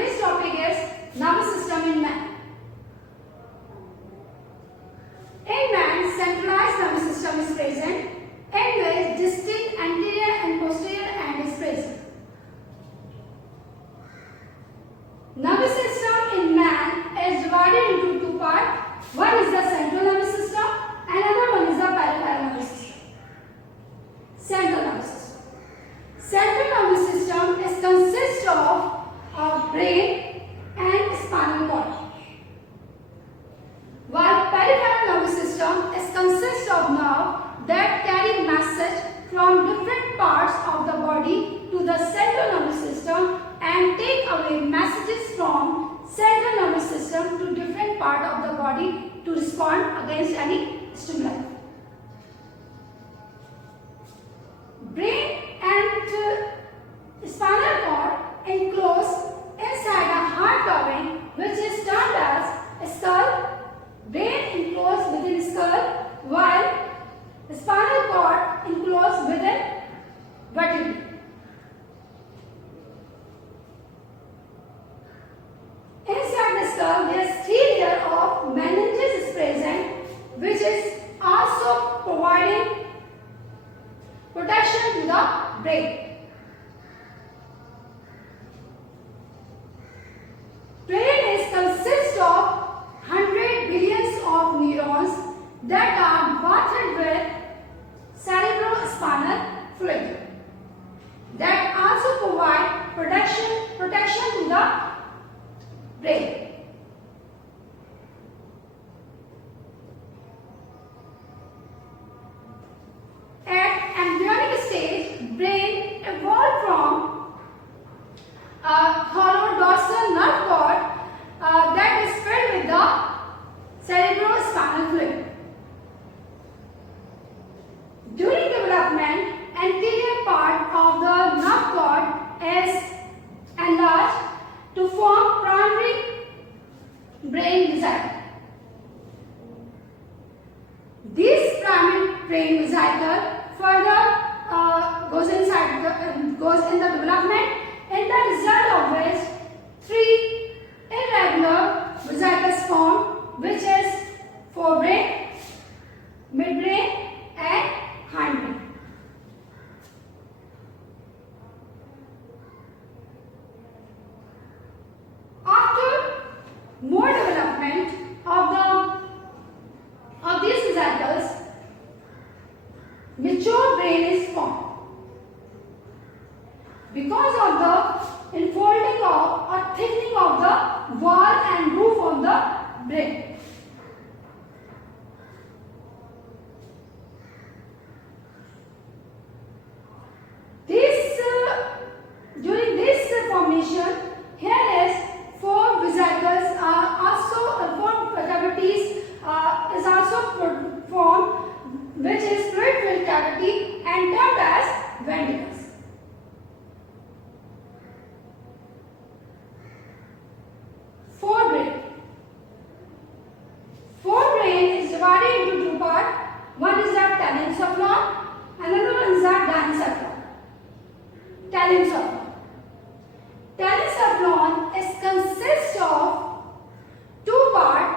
today's topic is nervous system in man. In man, centralized nervous system is present, in which distinct anterior and posterior end is present. Nervous system in man is divided into two parts. One is the central nervous system, another one is the parietal nervous system. Central nervous system. Central nervous system is consists of brain and spinal cord, while peripheral nervous system is consists of nerve that carry message from different parts of the body to the central nervous system and take away messages from central nervous system to different part of the body to respond against any stimuli. Brain and spinal cord enclosed inside a hard covering which is termed as skull. Brain enclosed within skull, while spinal cord enclosed within vertebrae. Inside the skull, there is 3 layers of meninges is present, which is also providing protection to the brain. Brain is consists of 100 billions of neurons that are bathed with cerebrospinal fluid that also provide protection to the brain. At embryonic stage, brain evolved from a hollow dorsal nerve cord that is filled with the cerebrospinal fluid. During development, anterior part of the nerve cord is enlarged to form primary brain vesicle. This primary brain vesicle further goes in the development, in the result of which 3 irregular vesicles form, which is forebrain, midbrain and hindbrain. After more development of these vesicles, mature brain is formed. Because of the enfolding of or thickening of the wall and roof of the brain. During this formation, here is 4 vesicles are also 4 cavities is also formed, which is fluid-filled cavity and termed as ventricles. Forebrain is divided into 2 parts. One is the telencephalon, another one is the diencephalon. Telencephalon consists of 2 parts,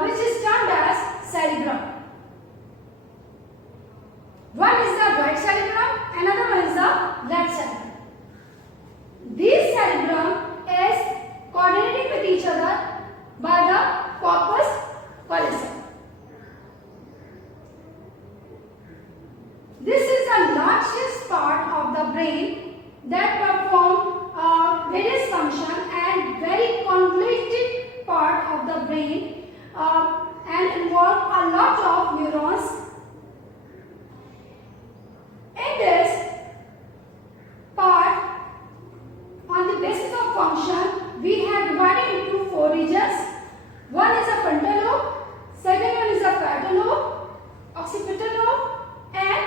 which is termed as cerebrum. One is the right cerebrum, another one is the left cerebrum. This cerebrum is coordinating with each other by the corpus callosum. This is the largest part of the brain that perform various functions and very convoluted part of the brain and involve a lot of neurons. In this part, on the basis of function, we have divided into 4 regions. One is a frontal lobe, second one is a parietal lobe, occipital lobe and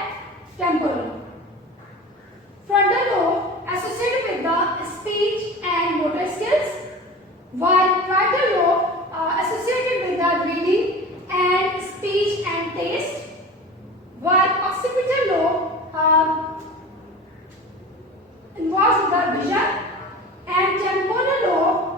temporal lobe. Frontal lobe associated with the speech and motor skills, while parietal lobe associated with the reading and speech and taste, while occipital lobe involves the vision and temporal lobe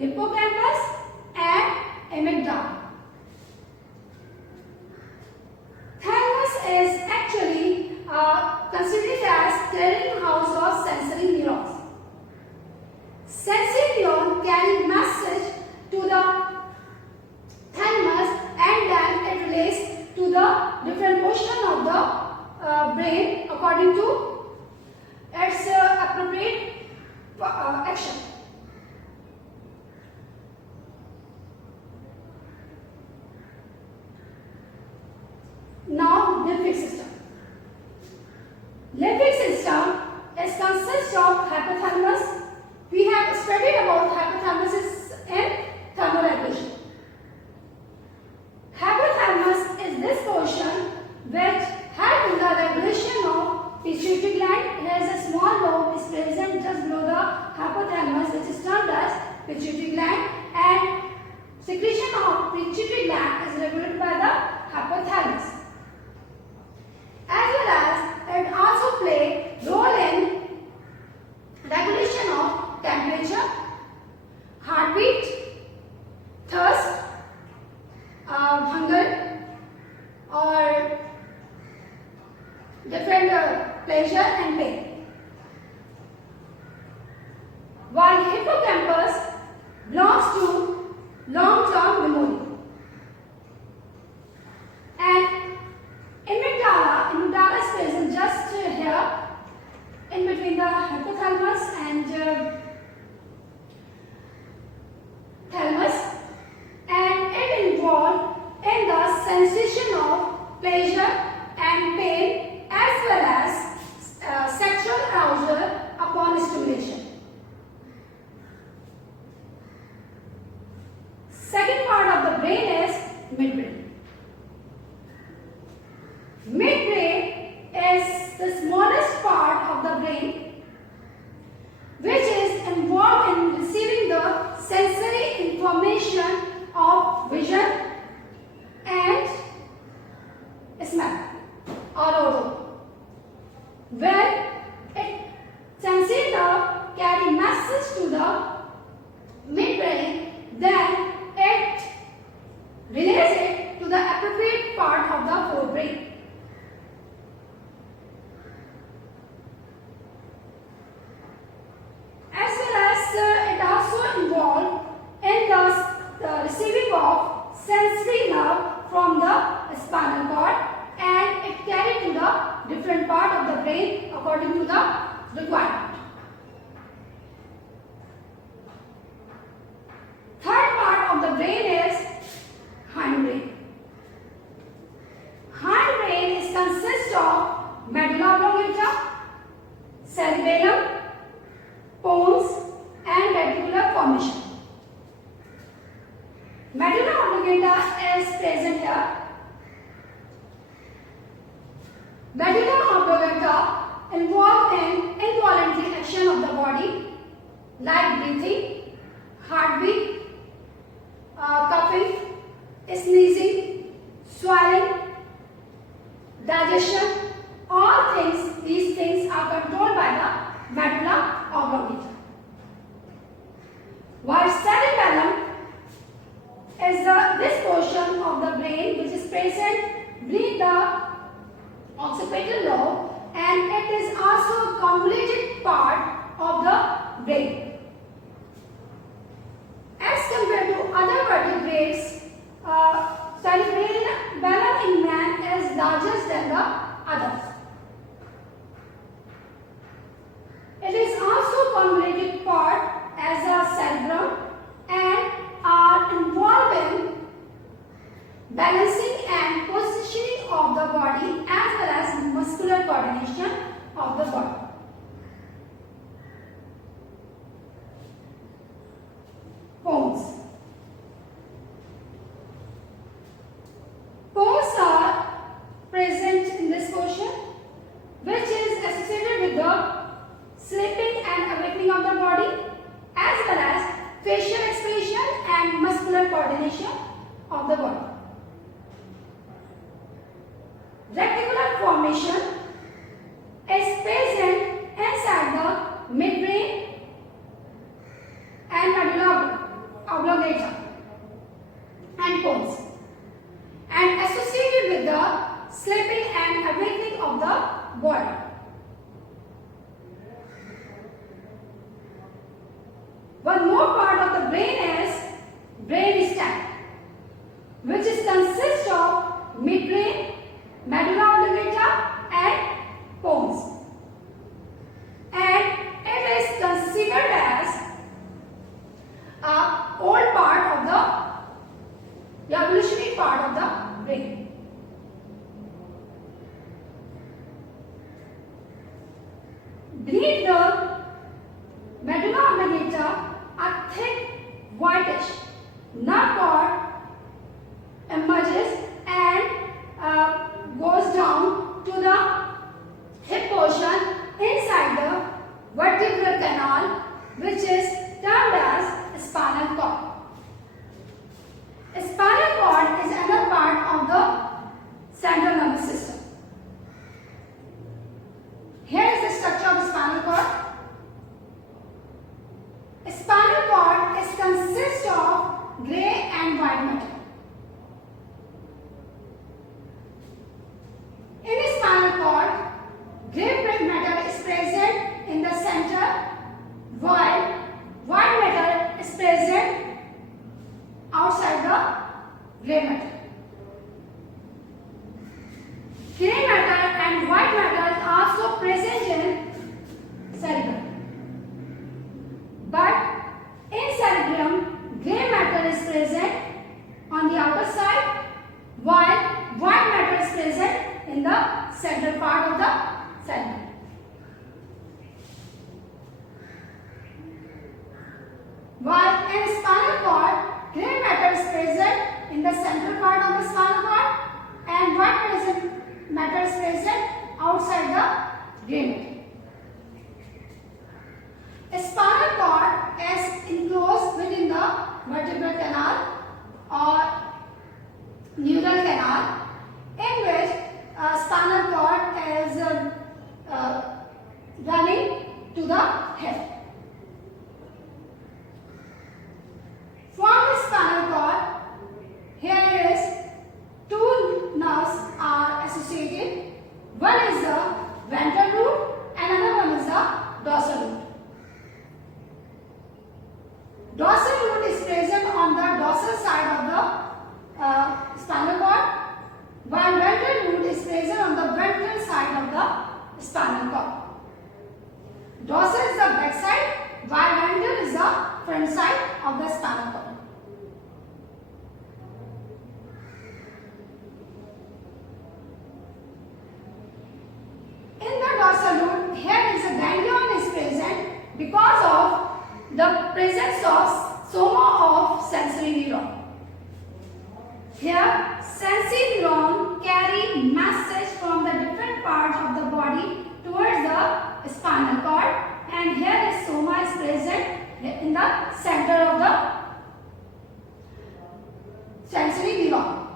hippocampus and amygdala. Thalamus is actually considered as clearinghouse of sensory neurons. Sensory neuron carry message to the thalamus and then it relates to the different portion of the brain according to its appropriate action. Now, lymphatic system. Lymphatic system consists of hypothalamus. We have studied about hypothalamus in thermoregulation. Hypothalamus is this portion which helps in the regulation of pituitary gland. Here is a small lobe is present just below the hypothalamus, which is termed as pituitary gland, and secretion of pituitary gland is regulated by the hypothalamus. As well as it also play role in regulation of temperature, heartbeat, thirst, hunger, or different pleasure and pain. While hippocampus belongs to long-term memory. And amygdala is present just here in between the hypothalamus and thalamus, and it involved in the sensation of pleasure and pain as well as sexual arousal upon stimulation. Second part of the brain is midbrain. Midbrain is the smallest part of the brain which is involved in receiving the sensory information of vision and smell or odor. When it senses carry message to the midbrain, then it relays it to the appropriate part of the forebrain. As well as it also involved in the receiving of sensory nerve from the spinal cord, and it carried to the different part of the brain according to the requirement. Third part of the brain is hindbrain. Hindbrain consists of medulla oblongata, cerebellum, pons, and reticular formation. Medulla oblongata is present here. Medulla oblongata involved in involuntary action of the body like breathing, heartbeat, coughing, sneezing, swallowing, digestion. All these things are controlled by the medulla oblongata. While cerebellum is this portion of the brain which is present beneath the occipital lobe, and it is also a convoluted part of the brain. As compared to other vertebrates, cerebellum in man is larger than the others. It is also convoluted oblongata and pons, and associated with the sleeping and awakening of the body. One more part of the brain is brain stem, which is consists of midbrain, medulla oblongata and pons, and it is considered as a old part of the evolutionary part of the brain. Beneath the medulla oblongata, a thick whitish nerve cord emerges and goes down to the hip portion inside the vertebral canal, which is termed as spinal cord. Spinal cord is another part of the central nervous system. Here is the structure of spinal cord. Spinal cord is consists of grey and white matter. In the spinal cord, grey matter is present in the center, while white matter is present outside the grey matter. Grey matter and white matter are also present in cerebrum. But in cerebrum, grey matter is present on the outer side, while white matter is present in the central part of the cerebrum. While in spinal cord, grey matter is present in the central part of the spinal cord, and white matter is present outside the grey matter. A spinal cord is enclosed within the vertebral canal or neural canal, in which spinal cord is running to the hip. From the spinal cord, here is two nerves are associated. One is the ventral root and another one is the dorsal root. Dorsal root is present on the dorsal side of the spinal cord, while ventral root is present on the ventral side of the spinal cord. Dorsal is the back side, while ventral is the front side of the spinal cord. In the dorsal root, here is a ganglion is present because of the presence of soma of sensory neuron. Here, sensory neuron carry message from the different parts of the body towards the spinal cord, and here is soma is present in the center of the sensory neuron.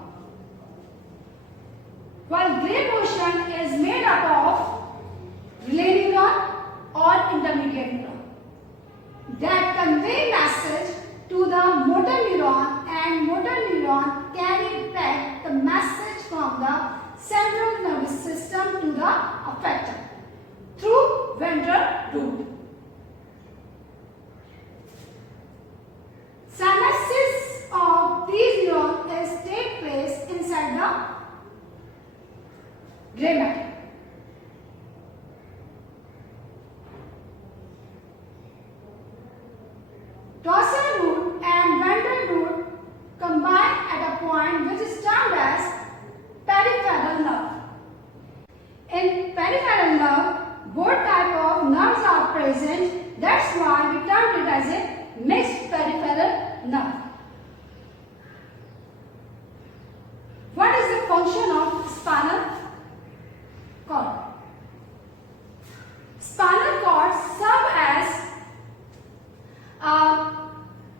While grey portion is made up of relay neuron or intermediate neuron that convey message to the motor neuron, and motor neuron carry back the message from the central nervous system to the affector through ventral root. Synapses of these neurons take place inside the grey matter. Dorsal root and ventral root combine at a point which is termed as peripheral nerve. In peripheral nerve, both types of nerves are present. That's why we termed it as a mixed peripheral nerve. What is the function of spinal cord? Spinal cord serve as a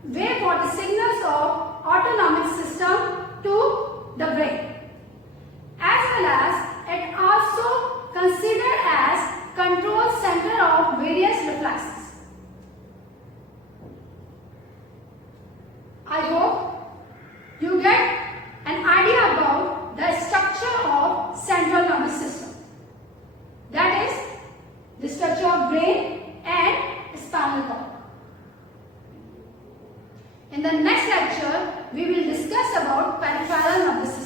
way for the signals of autonomic system to the brain, as well as it also considered as control center of various reflexes. In the next lecture, we will discuss about peripheral nervous system.